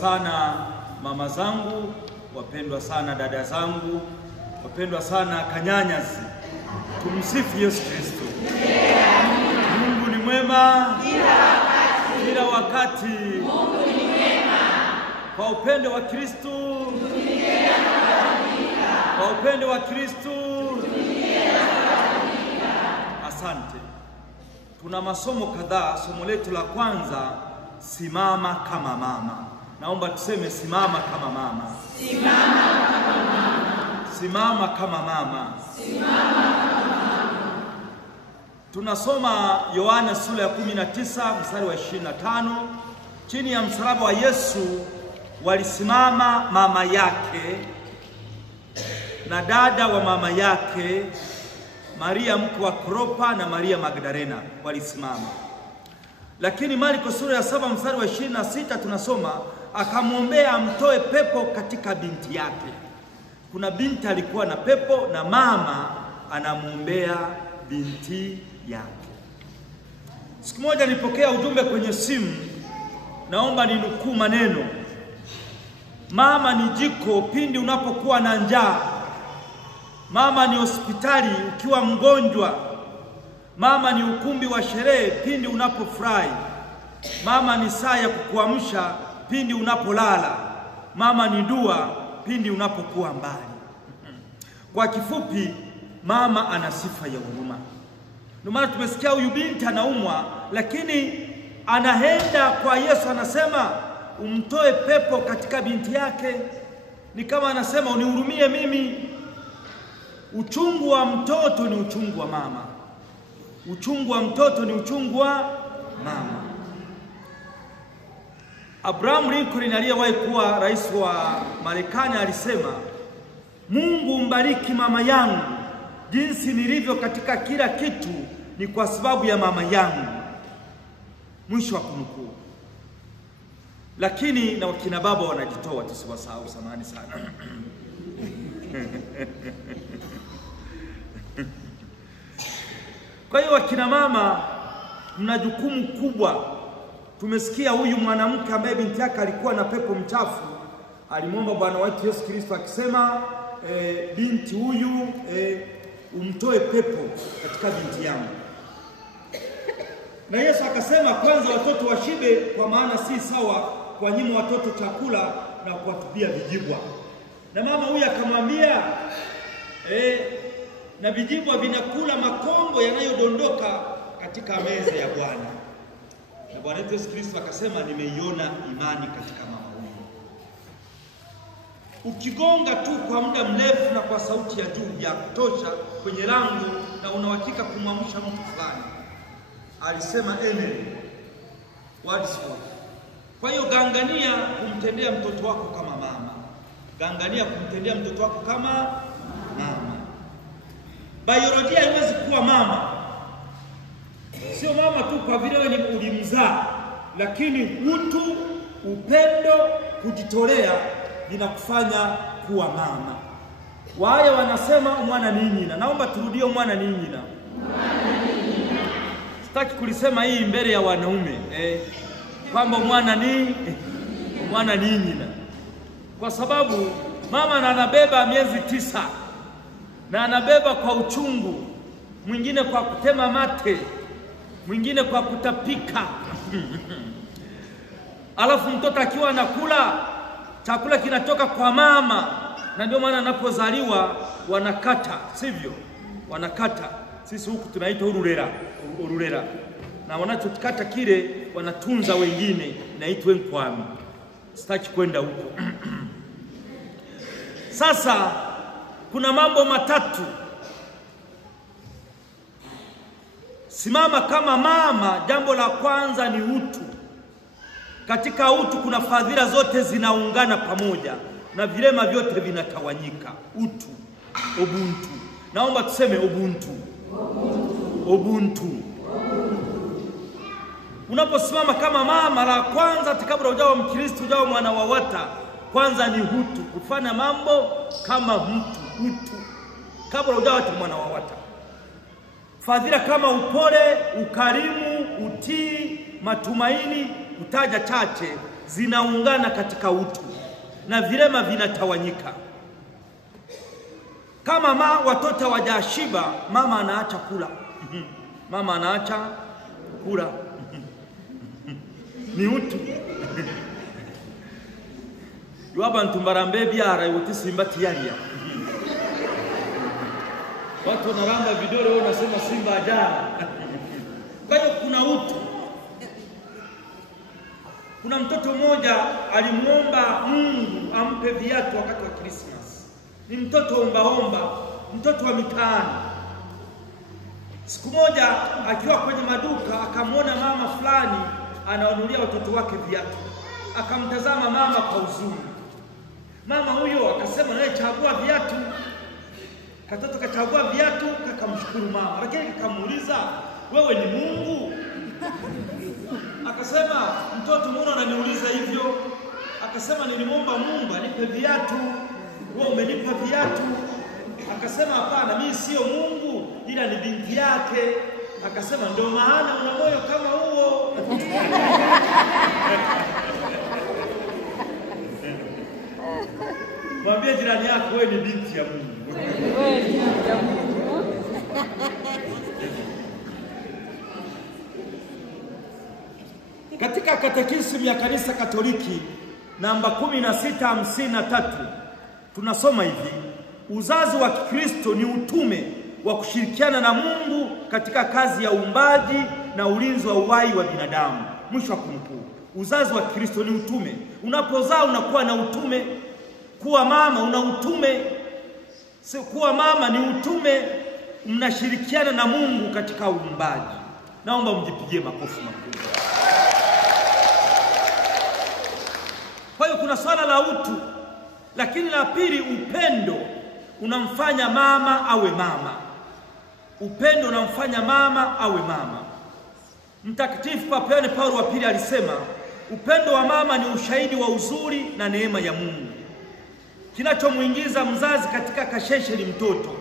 Sana mama zangu, wapendwa sana dada zangu, wapendwa sana kanyanyazi. Tumsifu Yesu Kristo. Mungu ni mwema kila wakati. Mungu ni mwema. Kwa upendo wa Kristo, kwa upendo wa Kristo. Asante. Tuna masomo kadhaa. Somo letu la kwanza, simama kama mama. Naomba tuseme simama kama mama. Simama kama mama. Simama kama mama. Simama kama mama. Tunasoma Yohana sura ya 19 mstari wa 25. Chini ya msalaba wa Yesu walisimama mama yake na dada wa mama yake, Maria mke wa Klopa na Maria Magdalena walisimama. Lakini Marko sura ya 7 mstari wa 26 tunasoma akamwombea amtoe pepo katika binti yake. Kuna binti alikuwa na pepo na mama anamwombea binti yake. Siku moja nilipokea ujumbe kwenye simu, naomba ninukuu maneno. Mama ni jiko pindi unapokuwa na njaa. Mama ni hospitali ukiwa mgonjwa. Mama ni ukumbi wa sherehe pindi unapofurahi. Mama ni saa ya kukuamsha pindi unapolala. Mama ni dua pindi unapokuwa mbali. Kwa kifupi, mama ana sifa ya huruma. Ndio maana tumesikia huyu binti anaumwa, lakini anaenda kwa Yesu anasema umtoe pepo katika binti yake. Ni kama anasema unihurumie mimi. Uchungu wa mtoto ni uchungu wa mama. Uchungu wa mtoto ni uchungu wa mama. Abraham Lincoln aliyewahi kuwa rais wa Marekani alisema, Mungu mbariki mama yangu, jinsi nilivyo katika kila kitu ni kwa sababu ya mama yangu. Mwisho wa kunukuu. Lakini na wakina baba wanajitoa, tusiwasahau, samahani sana. Kwa hiyo wakina mama mna jukumu kubwa. Tumesikia huyu mwanamke ambaye binti yake alikuwa na pepo mchafu, alimwomba Bwana wetu Yesu Kristo akisema, binti huyu umtoe pepo katika binti yangu. Na Yesu akasema kwanza watoto washibe, kwa maana si sawa kuwanyima watoto chakula na kuwatupia vijibwa. Na mama huyu akamwambia, na vijibwa vinakula makombo yanayodondoka katika meza ya Bwana. Na Bwana Yesu Kristo akasema, nimeiona imani katika mama huyu. Ukigonga tu kwa muda mrefu na kwa sauti ya juu ya kutosha kwenye lango na unahakika kumwamsha mtu fulani, alisema amen. Kwa hiyo gangania kumtendea mtoto wako kama mama. Gangania kumtendea mtoto wako kama mama. Biolojia haiwezi kuwa mama. Sio mama tu kwa vile wewe ulimzaa, lakini utu, upendo, kujitolea vinakufanya kuwa mama. Wale wanasema mwana ni nyina. Naomba turudie mwana ni nyina. Sitaki kulisema hii mbele ya wanaume kwamba mwana ni nyina. Kwa sababu mama na anabeba miezi 9 na anabeba kwa uchungu, mwingine kwa kutema mate, mwingine kwa kutapika. Alafu mtoto akiwa anakula, chakula kinatoka kwa mama, na ndio maana anapozaliwa wanakata, sivyo? Wanakata. Sisi huku tunaita ururera. Na wanachokata kile wanatunza wengine, inaitwa nkwami. Sitaki kwenda huko. Sasa kuna mambo matatu. Simama kama mama. Jambo la kwanza ni utu. Katika utu kuna fadhila zote zinaungana pamoja na vilema vyote vinatawanyika. Utu, ubuntu. Naomba tuseme ubuntu. Ubuntu. Unaposimama kama mama, la kwanza kabla hujawa Mkristo, hujawa mwana wa wata, kwanza ni utu. Kufanya mambo kama mtu, utu. Kabla hujawa mwana wa wata. Fadhila kama upole, ukarimu, utii, matumaini, utaja chache zinaungana katika utu na vilema vinatawanyika. Kama watoto hawajashiba, mama anaacha kula. Mama anaacha kula. Ni utu. Yuaba ntumbarambe byara yote simba tiyaria. Watu wanaramba vidole wao nasema simba ajana. Kwa hiyo kuna utu. Kuna mtoto mmoja alimuomba Mungu ampe viatu wakati wa Christmas. Ni mtoto omba, mtoto wa mitaani. Siku moja akiwa kwenye maduka akamwona mama fulani anawanunulia watoto wake viatu. Akamtazama mama kwa huzuni. Mama huyo akasema naye chagua viatu. Katoto kachagua viatu, kakamshukuru mama. Lakini akamuuliza, wewe ni Mungu? Akasema, mtoto mbona unaniuliza hivyo? Akasema, nilimwomba Mungu anipe viatu, wewe umenipa viatu. Akasema, hapana, mimi sio Mungu ila ni binti yake. Akasema, ndio maana una moyo kama huo. Mwambie jirani yako, wewe ni binti ya Mungu. Wewe ni binti ya Mungu. Katika katekisimu ya Kanisa Katoliki namba 1653 tunasoma hivi: uzazi wa Kikristo ni utume wa kushirikiana na Mungu katika kazi ya uumbaji na ulinzi wa uhai wa binadamu. Mwisho wa kunukuu. Uzazi wa Kikristo ni utume. Unapozaa unakuwa na utume. Kuwa mama una utume. Kuwa mama ni utume, mnashirikiana na Mungu katika uumbaji. Naomba mjipigie makofi makubwa. Kwa hiyo kuna swala la utu, lakini la pili, upendo unamfanya mama awe mama. Upendo unamfanya mama awe mama. Mtakatifu Papa Yohane Paulo wa pili alisema, upendo wa mama ni ushahidi wa uzuri na neema ya Mungu. Kinachomuingiza mzazi katika kasheshe ni mtoto.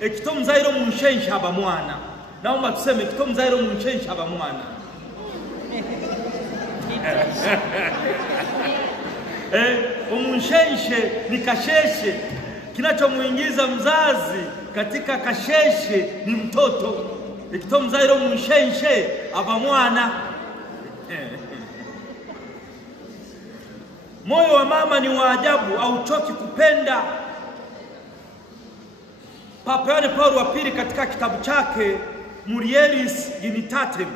Ekito mzairo munshensha aba mwana. Naomba tuseme ekito mzairo munshensha aba mwana. Umunshenshe ni kasheshe. Kinachomuingiza mzazi katika kasheshe ni mtoto. Ekito mzairo munshenshe aba mwana. Moyo wa mama ni wa ajabu, hauchoki kupenda. Papa Yohane Paulo wa pili katika kitabu chake Mulieris Dignitatem,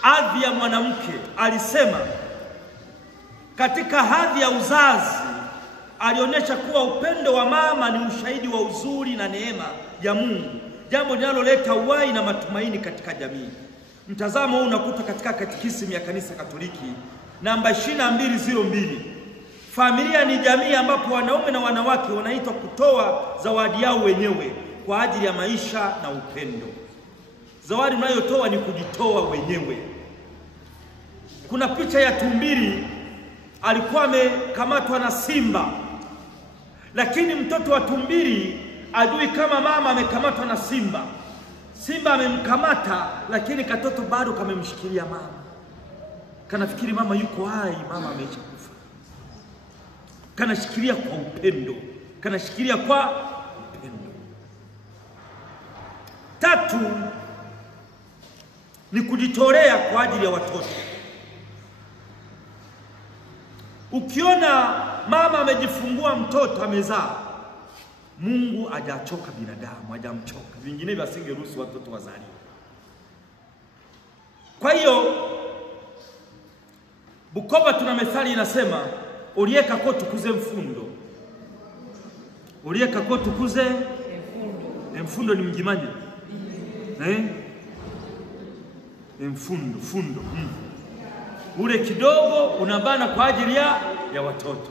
hadhi ya mwanamke, alisema katika hadhi ya uzazi alionyesha kuwa upendo wa mama ni ushahidi wa uzuri na neema ya Mungu, jambo linaloleta uhai na matumaini katika jamii. Mtazamo huu unakuta katika katekisimu ya Kanisa Katoliki namba 2202. Familia ni jamii ambapo wanaume na wanawake wanaitwa kutoa zawadi yao wenyewe kwa ajili ya maisha na upendo. Zawadi unayotoa ni kujitoa wenyewe. Kuna picha ya tumbili alikuwa amekamatwa na simba, lakini mtoto wa tumbili ajui kama mama amekamatwa na simba. Simba amemkamata, lakini katoto bado kamemshikilia mama. Kanafikiri mama yuko hai, mama ameisha kufa. Kanashikilia kwa upendo. Kanashikilia kwa upendo. Tatu ni kujitolea kwa ajili ya watoto. Ukiona mama amejifungua mtoto amezaa, Mungu hajachoka binadamu, hajamchoka. Vinginevyo asingeruhusu watoto wazaliwe. Kwa hiyo Bukoba tuna methali inasema, ulieka ko tukuze mfundo. Ulieka ko tukuze mfundo. Mfundo ni mjimanyi. Mfundo. Ule kidogo unabana kwa ajili ya watoto.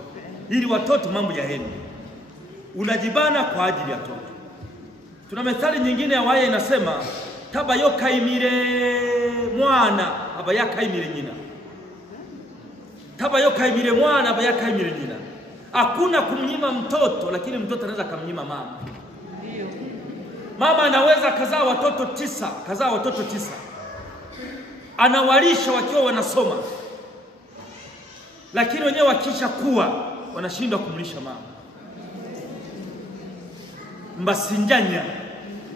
Ili watoto mambo yaende. Unajibana kwa ajili ya watoto. Tuna methali nyingine ya Waya inasema, taba yokaimire mwana aba yakaimire nyina. Taba yokaimire mwana aba yakaimire nyina. Hakuna kumnyima mtoto, lakini mtoto anaweza kumnyima mama. Mama anaweza kazaa watoto 9, anawalisha wakiwa wanasoma, lakini wenyewe wakisha kuwa wanashindwa kumlisha mama. Mbasinjanya,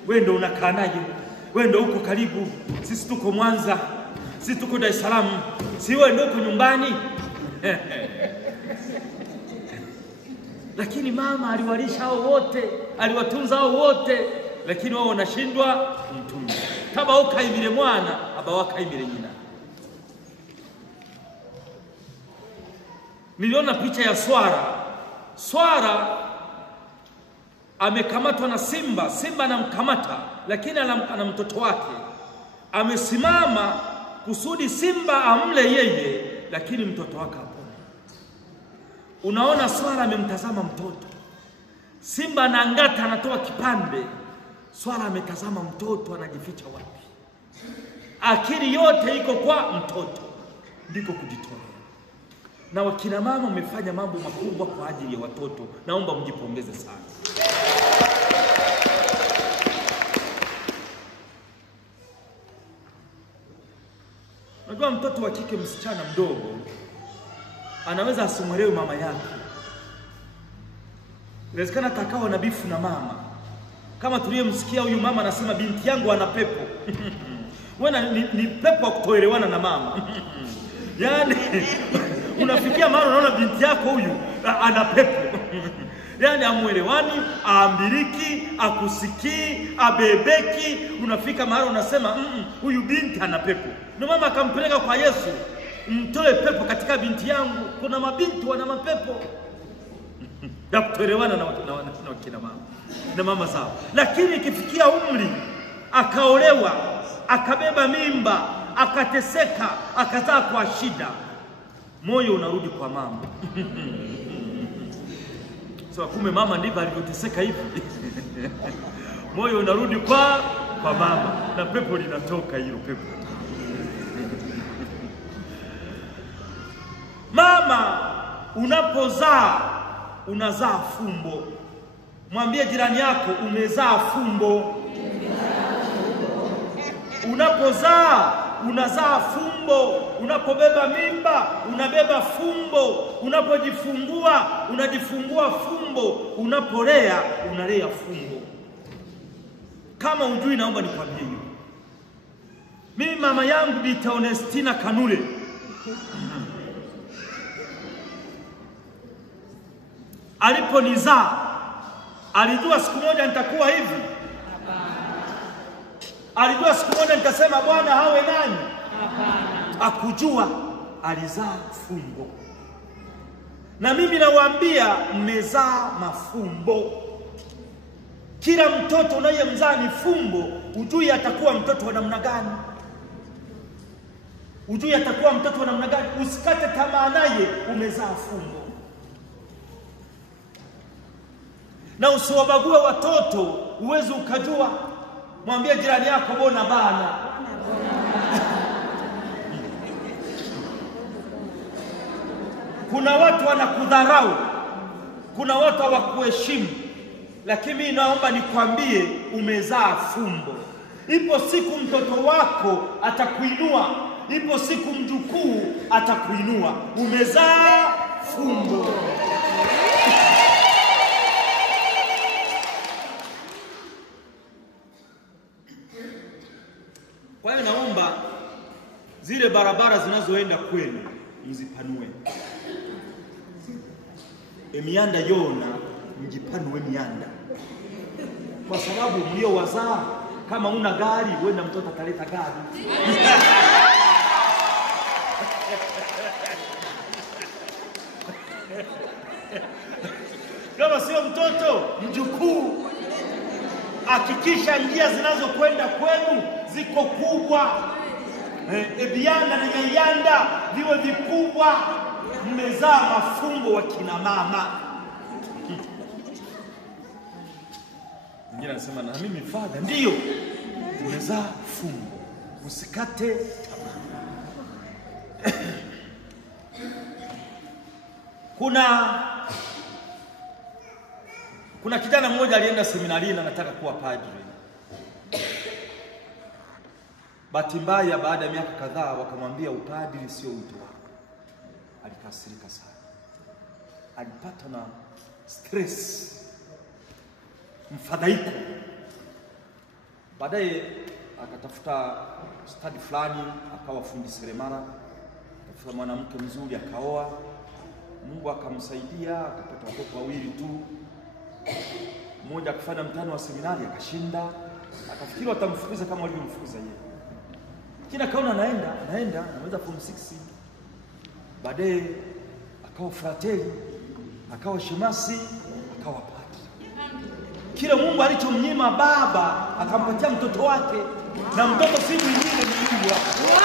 wewe ndio unakaa naye, wewe ndio uko karibu, sisi tuko Mwanza, sisi tuko Dar es Salaam, si wewe ndio uko nyumbani? Lakini mama aliwalisha hao wote, aliwatunza hao wote, lakini wao wanashindwa kumtunza. Kama ukaimire mwana aba wakaimire nyina. Niliona picha ya swara. Swara amekamatwa na simba, simba anamkamata, lakini ana mtoto wake. Amesimama kusudi simba amle yeye, lakini mtoto wake hapo. Unaona swara amemtazama mtoto. Simba anaangata, anatoa kipande. Swara ametazama mtoto, anajificha wapi? Akili yote iko kwa mtoto, ndiko kujitoa. Na wakina mama wamefanya mambo makubwa kwa ajili ya watoto. Naomba mjipongeze sana. Unajua mtoto wa kike, msichana mdogo, anaweza asimwelewe mama yake. Inawezekana atakao na bifu na mama. Kama tuliyemsikia huyu mama anasema binti yangu ana pepo. Wewe ni pepo wa kutoelewana na mama. Yaani unafikia mara unaona binti yako huyu ana pepo. Yaani amuelewani, aambiliki, akusikii, abebeki. Unafika mara unasema huyu binti ana pepo. Na mama akampeleka kwa Yesu, mtoe pepo katika binti yangu. Kuna mabinti wana mapepo ya kutoelewana na kina mama na mama zao. Lakini ikifikia umri akaolewa, akabeba mimba, akateseka, akazaa kwa shida, moyo unarudi kwa mama. So kumbe mama ndivyo alivyoteseka hivi. Moyo unarudi kwa mama na pepo linatoka hilo pepo. Mama unapozaa unazaa fumbo. Mwambie jirani yako umezaa fumbo. Unapozaa unazaa fumbo. Unapobeba mimba unabeba fumbo. Unapojifungua unajifungua fumbo. Unapolea unalea fumbo. Kama ujui, naomba nikwambie hiyo. Mimi mama yangu Bi Onestina Kanule aliponizaa alijua siku moja nitakuwa hivi? Alijua siku moja nitasema Bwana hawe nani? Hakujua. Alizaa fumbo. Na mimi nawaambia mmezaa mafumbo. Kila mtoto unayemzaa ni fumbo. Ujui atakuwa mtoto wa namna gani? Ujui atakuwa mtoto wa namna gani? Usikate tamaa naye, umezaa fumbo. Na usiwabague watoto, uweze ukajua. Mwambie jirani yako bona bana. Kuna watu wanakudharau, kuna watu hawakuheshimu, lakini mimi naomba nikwambie umezaa fumbo. Ipo siku mtoto wako atakuinua, ipo siku mjukuu atakuinua. Umezaa fumbo. Kwa hiyo naomba zile barabara zinazoenda kwenu mzipanue. Emianda yona mjipanue mianda. Kwa sababu mlio wazaa, kama una gari wenda mtoto ataleta gari. Kama sio mtoto, mjukuu. Hakikisha njia zinazokwenda kwenu ziko kubwa. Ebianda na Nyayanda viwe vikubwa. Mmezaa mafumbo wa kina mama. Mwingine anasema na mimi father, ndio umezaa fumbo. Usikate tamaa. Kuna kijana mmoja alienda seminarini, anataka kuwa padri. Bahati mbaya baada ya miaka kadhaa wakamwambia upadri sio wito wako. Alikasirika sana. Alipata na stress, mfadhaiko. Baadaye akatafuta study fulani, akawa fundi seremala, akatafuta mwanamke mzuri akaoa. Mungu akamsaidia, akapata watoto wawili tu. Mmoja akafanya mtihani wa seminari akashinda, akafikiri watamfukuza kama walivyomfukuza yeye. Kina kaona naenda naweza form 6. Baadaye akawa frateli, akawa shemasi, akawa padri. Kile Mungu alichomnyima baba akampatia mtoto wake, na mtoto si mwingine ni Mungu wake.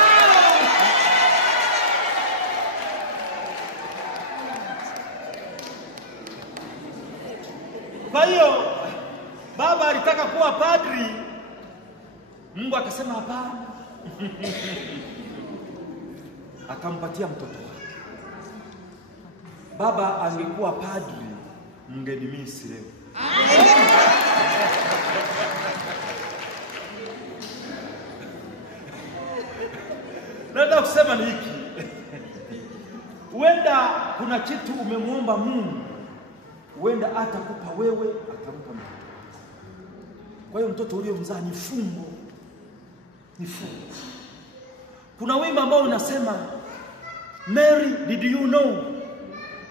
Kwa hiyo baba alitaka kuwa padri, Mungu akasema hapana. Akampatia mtoto wake. Baba angekuwa padri, mngenimisi leo. Nataka kusema ni hiki. Huenda kuna kitu umemuomba Mungu, huenda atakupa wewe, atampa mtoto. Kwa hiyo mtoto uliomzaa ni fumbo. Ni fumbo. Kuna wimbo ambao unasema, Mary, did you know?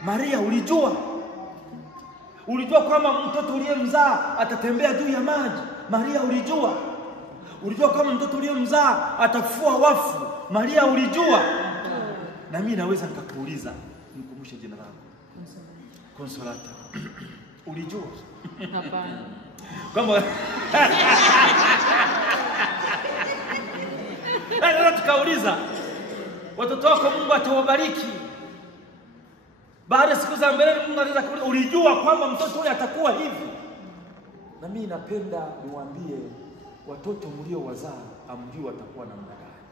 Maria, ulijua? Ulijua kwamba mtoto uliyemzaa atatembea juu ya maji? Maria, ulijua? Ulijua kwamba mtoto uliyemzaa atafufua wafu? Maria, ulijua? Na mimi naweza nikakuuliza, nikumbushe jina lako. Consolata. Ulijua? Hapana. Kama Leo tukauliza, watoto wako Mungu atawabariki. Baada ya siku za mbele Mungu anaweza kuuliza, ulijua kwamba mtoto yule atakuwa hivi? Na mimi napenda niwaambie watoto mliowazaa amjui watakuwa namna gani.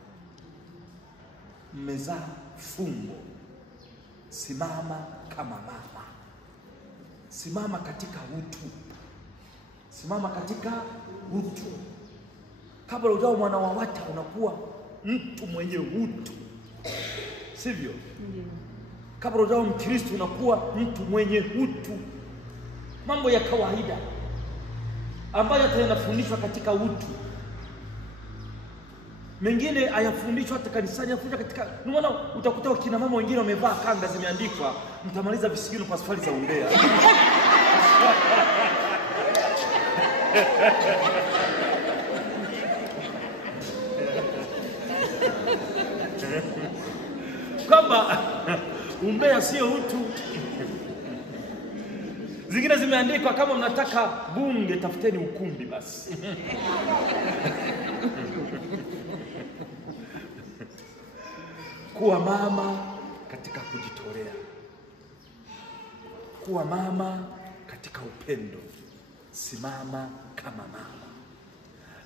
Mmezaa fumbo. Simama kama mama. Simama katika utu. Simama katika utu. Kabla hujao mwana wa wata unakuwa mtu mwenye utu. Sivyo? Kabla hujao Mkristo unakuwa mtu mwenye utu. Mambo ya kawaida ambayo yanafundishwa katika utu. Mengine hayafundishwa hata kanisani, yanafundishwa katika. Unaona utakuta wakina mama wengine wamevaa kanga zimeandikwa mtamaliza visigino kwa safari za Umbea. Kwamba Umbea sio utu. Zingine zimeandikwa kama mnataka bunge tafuteni ukumbi basi. Kuwa mama katika kujitolea. Kuwa mama katika upendo. Simama kama mama.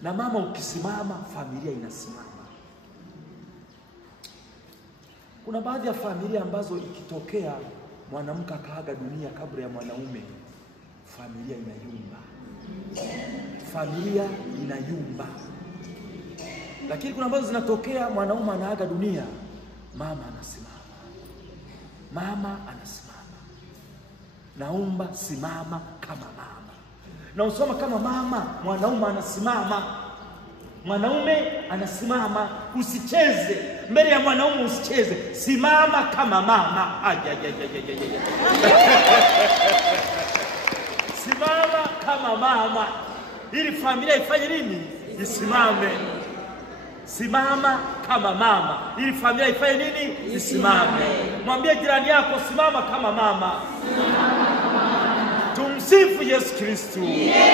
Na mama ukisimama, familia inasimama. Kuna baadhi ya familia ambazo ikitokea mwanamke akaaga dunia kabla ya mwanaume, familia inayumba. Familia inayumba. Lakini kuna ambazo zinatokea mwanaume anaaga dunia, mama anasimama. Mama anasimama. Naomba simama kama mama. Na usoma kama mama, mwanaume anasimama. Mwanaume anasimama. Usicheze mbele ya mwanaume, usicheze. Simama kama mama. Simama kama mama. Ili familia ifanye nini? Isimame. Simama kama mama. Ili familia ifanye nini? Isimame. Mwambie jirani yako, simama kama mama. Tumsifu Yesu Kristo.